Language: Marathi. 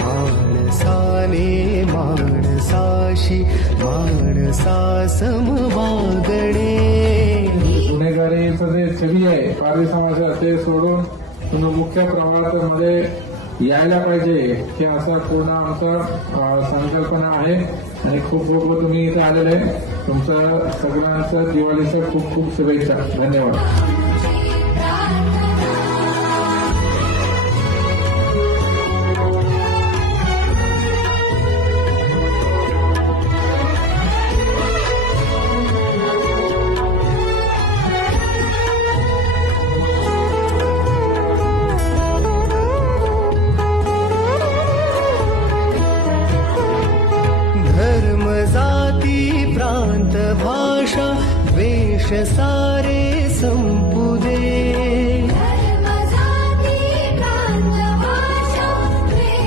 माणसाने माणसाशी माणसासम वागणे. गुन्हेगारीचं जे छबी आहे पारधी समाजात ते सोडून तुम्ही मुख्य प्रवाहामध्ये यायला पाहिजे की असा पूर्ण आमचा संकल्पना आहे. आणि खूप खूप तुम्ही इथे आलेले तुमचं सगळ्यांचं दिवाळीचं खूप खूप शुभेच्छा. धन्यवाद. धर्म जाती प्रांत भाषा वेश